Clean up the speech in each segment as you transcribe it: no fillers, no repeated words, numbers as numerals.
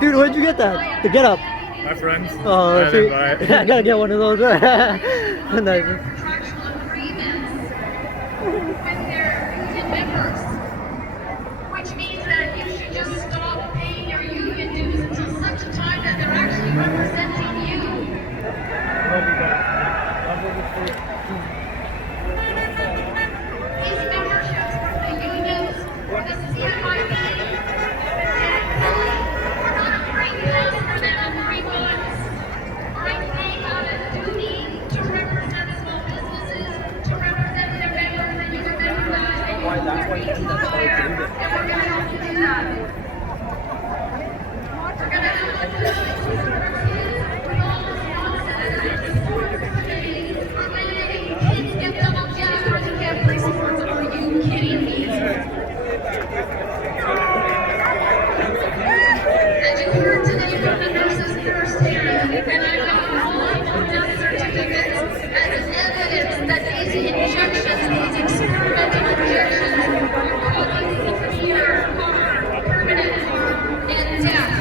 Dude, where'd you get that? The get up? My friends. Oh, I gotta get one of those. Nice. Contractual agreements with their union members, which means that you should just stop paying your union dues until such a time that they're actually representing you. These memberships, the unions, the CFIB, we're not a free pass for them and free bus. Right? They have a duty to represent small businesses, to represent their members, and you remember that, and you hold their feet to the fire, and we're going to have to do that. We're going to have to do that with our kids, with all this nonsense that is today. We're letting kids get double jetters and get free sports. Are you kidding me? As you heard today from the nurses Thursday, and I got all of my death certificates as evidence that these injections, these experimental injections, are causing severe harm, permanent harm, and death.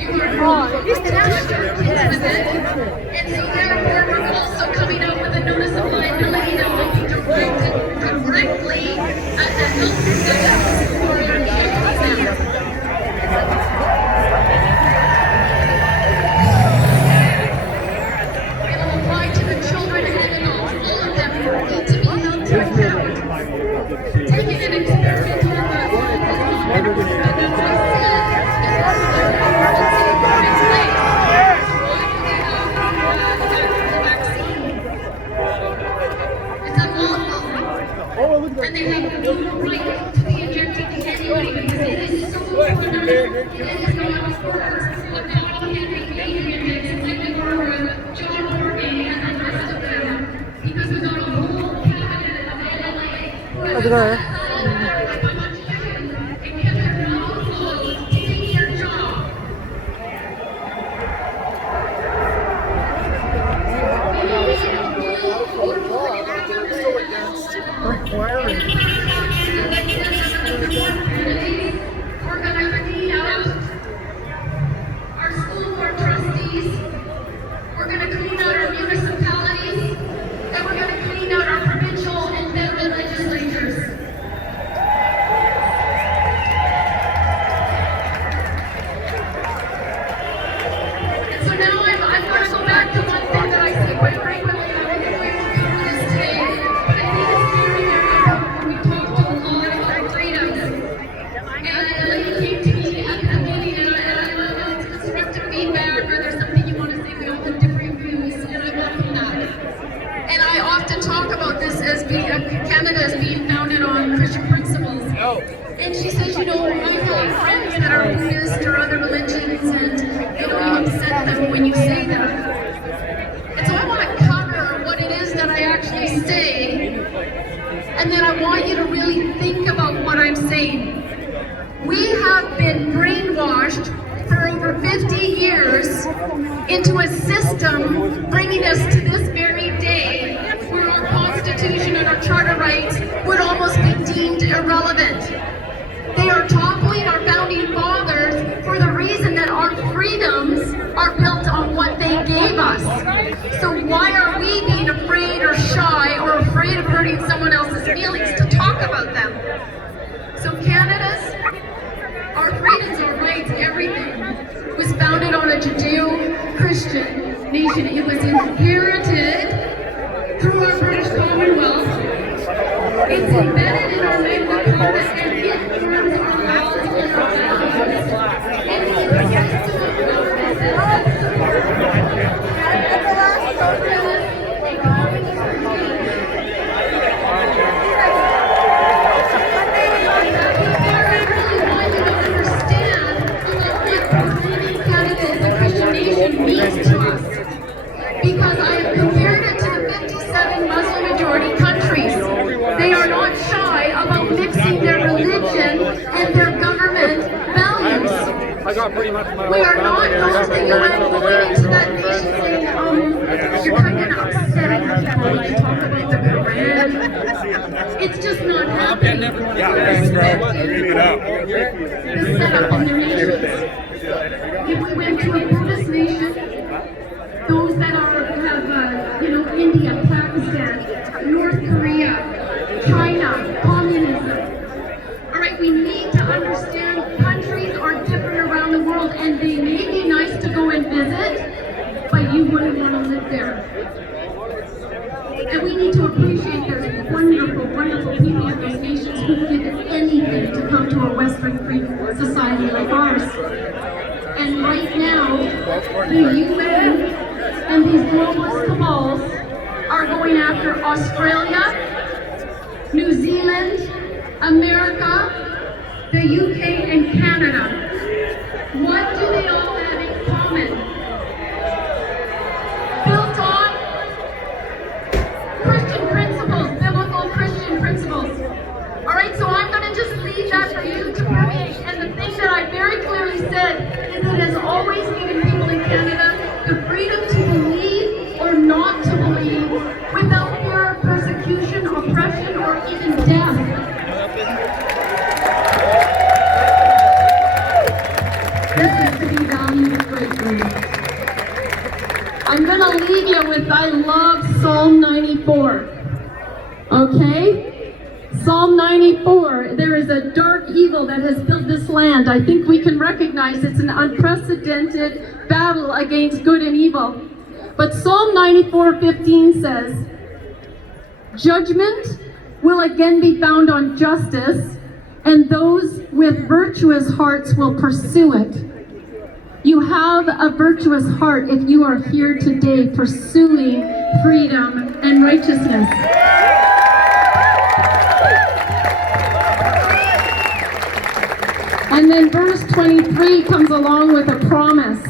You are wrong. You touched your kids with it, and so therefore we're also coming out with a notice of liability that will be directed directly at the health professionals who are injecting them. It'll apply to the children and adults. All of them need to be held to account. Taking an experimental and they have no right to be injected anyway because it is so fundamental. It is not a sport. What Paul Henry, Adrian Hicks, Linda Garwood, John Morgan, and the rest of them, because we got a whole cabinet of NLA who have done like a magician and kept their mouth closed to do their job. We're going to clean out our school board trustees, we're going to clean out our municipalities, and we're going to clean out our provincial and federal legislatures. And so now I'm going to go back to one thing that I say quite frequently, and I won't go into this today, but I think it's very, very important. We talked a lot about freedoms. And a lady came to me at the meeting, and it's constructive feedback, or there's something you want to say, we all have different views, and I welcome that. And I often talk about this as being, Canada as being founded on Christian principles. And she says, you know, I have friends that are Buddhist or other religions, and you know, you upset them when you say that. And so I want to cover what it is that I actually say, and then I want you to really think about what I'm saying. We have been brainwashed for over 50 years into a system bringing us to this very day where our Constitution and our Charter rights would almost be deemed irrelevant. They are toppling our founding fathers for the reason that our freedoms are built on what they gave us. So why are we being afraid or shy or afraid of hurting someone else's feelings to talk about them? So Canada's, our freedoms, our rights, everything was founded on a Judeo-Christian nation. It was inherited through our British Commonwealth. It's embedded in our Magna Carta, and it forms our laws and our values. And it's the system of government that means to us, because I have compared it to the 57 Muslim majority countries. They are not shy about mixing their religion and their government values. We are not going to the UN going into that nation saying, you're kind of upsetting us. want to talk about the Quran. It's just not happening. The setup in their nations. If we went to a Buddhist nation, those that have, India, Pakistan, North Korea, China, communism. All right, we need to understand countries are different around the world, and they may be nice to go and visit, but you wouldn't want to live there. And we need to appreciate there's wonderful, wonderful people in those nations who would give anything to come to a Western free society like ours. And right now, the UN and these globalist cabals are going after Australia, New Zealand, America, the UK, and Canada. What do they all have in common? Built on Christian principles, biblical Christian principles. All right, so I'm going to just leave that for you to permeate. And the thing that I very clearly said is it has always given people in Canada the freedom to believe or not to believe without fear of persecution, oppression, or even death. This is to be valued greatly. I'm going to leave you with, I love Psalm 94. Okay? Psalm 94, there is a dark evil that has filled this land. I think we can recognize it's an unprecedented battle against good and evil. But Psalm 94:15 says, judgment will again be found on justice, and those with virtuous hearts will pursue it. You have a virtuous heart if you are here today pursuing freedom and righteousness. And then verse 23 comes along with a promise.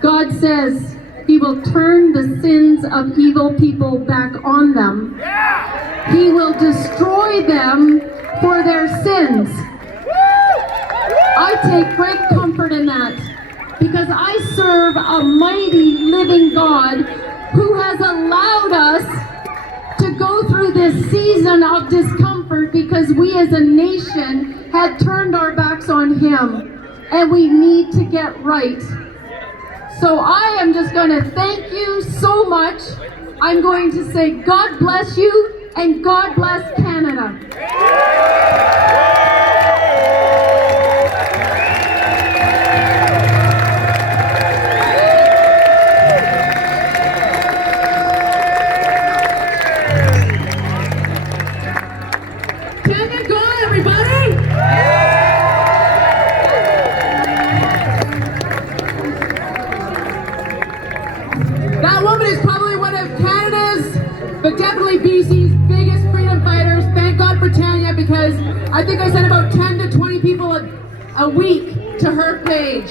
God says he will turn the sins of evil people back on them. He will destroy them for their sins. I take great comfort in that because I serve a mighty living God who has allowed us to go through this season of discomfort because we as a nation had turned our backs on him, and we need to get right. So I am just going to thank you so much. I'm going to say God bless you and God bless Canada. That woman is probably one of Canada's, but definitely BC's biggest freedom fighters. Thank God for Tanya, because I think I sent about 10 to 20 people a week to her page.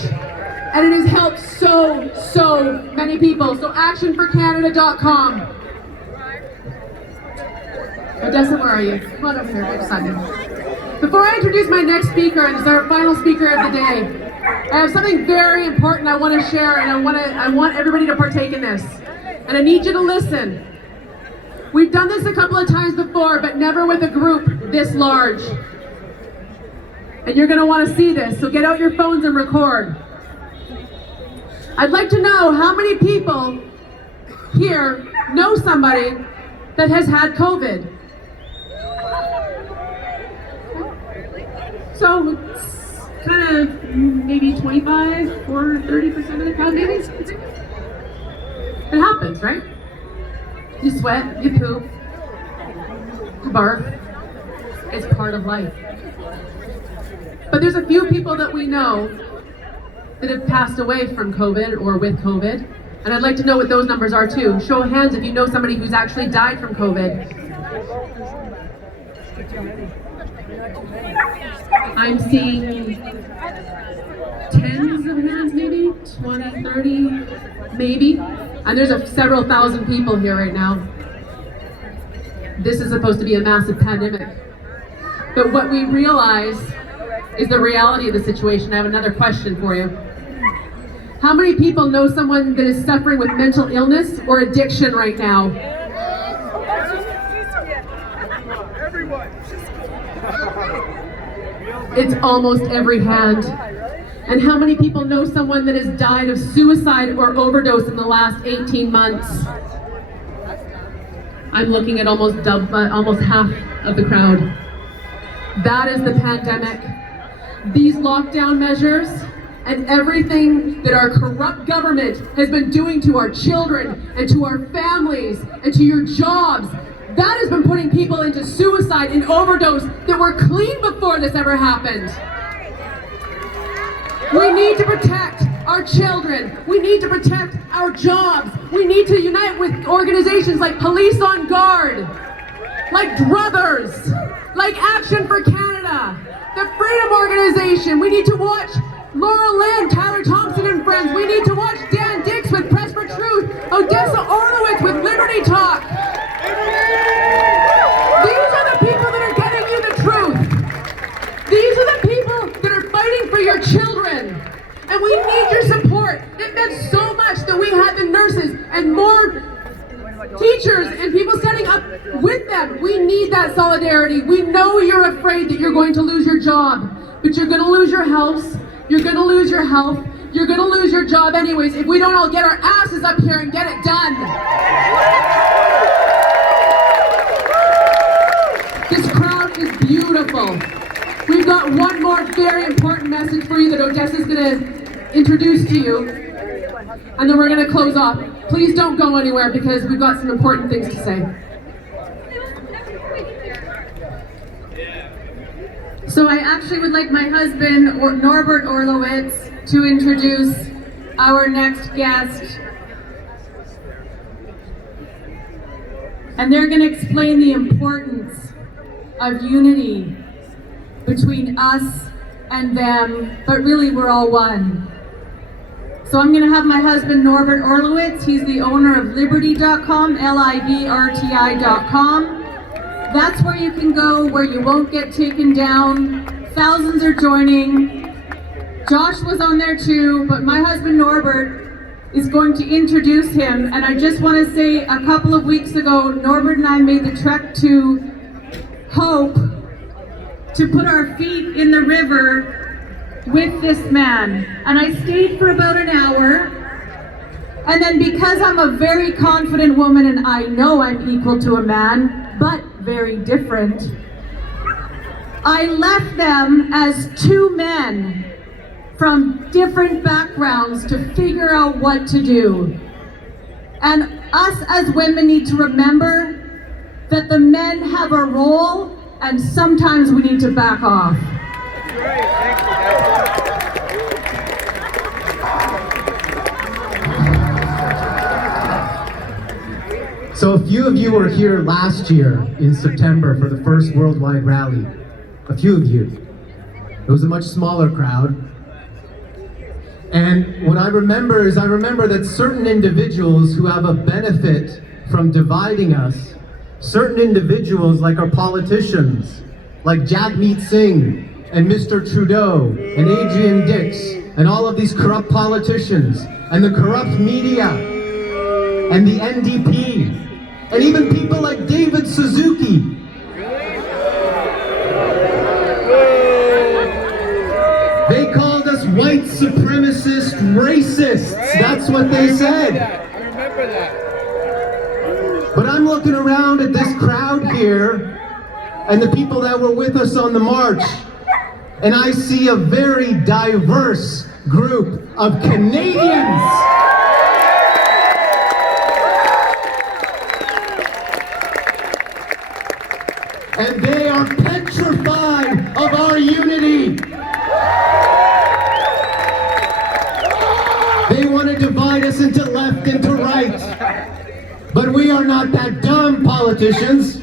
And it has helped so many people. So actionforcanada.com. Odessa, where are you? Come on over here, beside me. Before I introduce my next speaker, and it's our final speaker of the day, I have something very important I want to share, and I want everybody to partake in this. And I need you to listen. We've done this a couple of times before, but never with a group this large. And you're going to want to see this, so get out your phones and record. I'd like to know how many people here know somebody that has had COVID. So it's kind of maybe 25 or 30% of the crowd, maybe. It happens, right? You sweat, you poop, you barf. It's part of life. But there's a few people that we know that have passed away from COVID or with COVID. And I'd like to know what those numbers are too. Show of hands if you know somebody who's actually died from COVID. I'm seeing tens of hands, maybe 20, 30, maybe. And there's several thousand people here right now. This is supposed to be a massive pandemic. But what we realize is the reality of the situation. I have another question for you. How many people know someone that is suffering with mental illness or addiction right now? It's almost every hand. And how many people know someone that has died of suicide or overdose in the last 18 months? I'm looking at almost half of the crowd. That is the pandemic. These lockdown measures and everything that our corrupt government has been doing to our children and to our families and to your jobs, that has been putting people into suicide and overdose that were clean before this ever happened. We need to protect our children. We need to protect our jobs. We need to unite with organizations like Police on Guard, like Brothers, like Action for Canada, the Freedom Organization. We need to watch Laura Lynn, Tyler Thompson and Friends. We need to watch Dan Dix with Press for Truth, Odessa Orlowitz with Liberty Talk. These are the people that are getting you the truth. These are the people that are fighting for your children. And we need your support. It meant so much that we had the nurses and more teachers and people standing up with them. We need that solidarity. We know you're afraid that you're going to lose your job, but you're going to lose your house. You're going to lose your health. You're going to lose your job anyways if we don't all get our asses up here and get it done. This crowd is beautiful. We've got one more very important message for you that Odessa's going to introduce to you, and then we're going to close off. Please don't go anywhere because we've got some important things to say. So I actually would like my husband, Norbert Orlowitz, to introduce our next guest. And they're going to explain the importance of unity between us and them, but really we're all one. So I'm going to have my husband, Norbert Orlowitz. He's the owner of Liberty.com, LIBRTI.com. That's where you can go, where you won't get taken down. Thousands are joining. Josh was on there too, but my husband Norbert is going to introduce him. And I just want to say, a couple of weeks ago, Norbert and I made the trek to Hope to put our feet in the river with this man. And I stayed for about an hour. And then because I'm a very confident woman and I know I'm equal to a man, but very different, I left them as two men from different backgrounds to figure out what to do. And us as women need to remember that the men have a role and sometimes we need to back off. So a few of you were here last year in September for the first worldwide rally. A few of you. It was a much smaller crowd. And what I remember is that certain individuals who have a benefit from dividing us, certain individuals like our politicians, like Jagmeet Singh and Mr. Trudeau and Adrian Dix and all of these corrupt politicians and the corrupt media and the NDP and even people like David Suzuki. They called us white supremacist racists. That's what they said. I remember that. But I'm looking around at this crowd here and the people that were with us on the march, and I see a very diverse group of Canadians. And they are petrified of our unity. They want to divide us into left and to right. But we are not that dumb, politicians.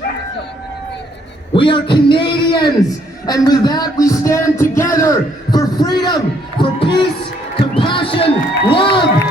We are Canadians. And with that, we stand together for freedom, for peace, compassion, love,